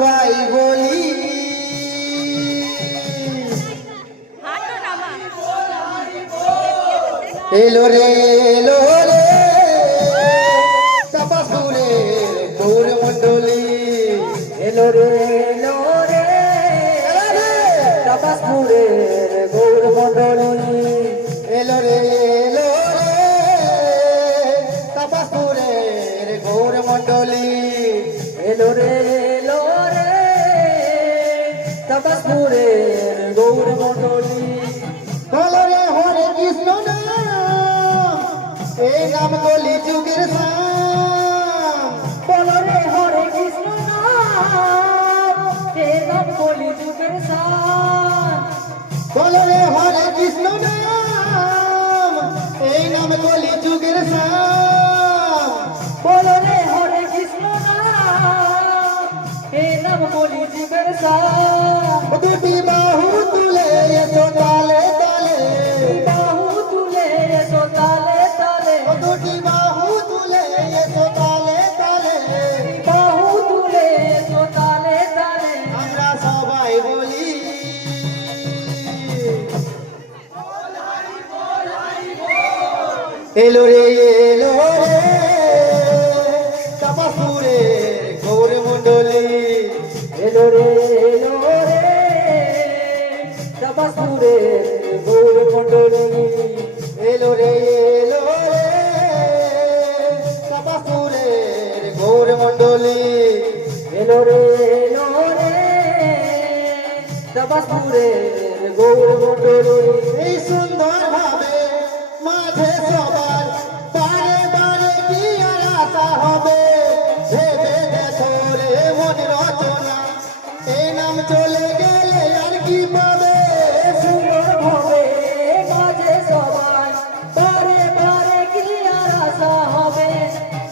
সবাই বলি এলো রে তাপাসপুরের গৌর মণ্ডলী এলো রে তাপাসপুরের গৌর মণ্ডলী এলো রে তাপাসপুরের গৌর মণ্ডলী এলো রে তাপাসপুরের গৌর মণ্ডলী বলো রে হরে কৃষ্ণ নাম এই নাম কলি যুগের সাম বলো রে হরে কৃষ্ণ নাম এ নাম কলি যুগের সাম বলো রে হরে কৃষ্ণ নাম এই নাম কলি যুগের সাম বলো রে হরে কৃষ্ণ নাম এ নাম কলি যুগের সাম দুটি বাহু তুলে এসো তালে তালে বাহু তুলে এসো তালে তালে দুটি বাহু তুলে এসো তালে তালে বাহু তুলে এসো তালে তালে আমরা সবাই বলি এলো রে তাপাসপুরের গৌর মণ্ডলী এলো রে তাপাসপুরের গৌর মণ্ডলী এলো রে তাপাসপুরের গৌর মণ্ডলী এলো রে তাপাসপুরের গৌর মণ্ডলী এই সুন্দর ভাবে মাঝে সবার বারে বারে কি আর আশা হবে ভেবে দেখো রে মন রচনা এই নাম চলে গেলে আর কি পাবে সুন্দর ভাবে মাঝে সবাই বারে বারে কি আর আশা হবে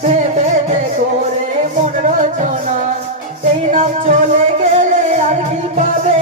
ভেবে দেখো রে মন রচনা এই নাম চলে গেলে আর কি পাবে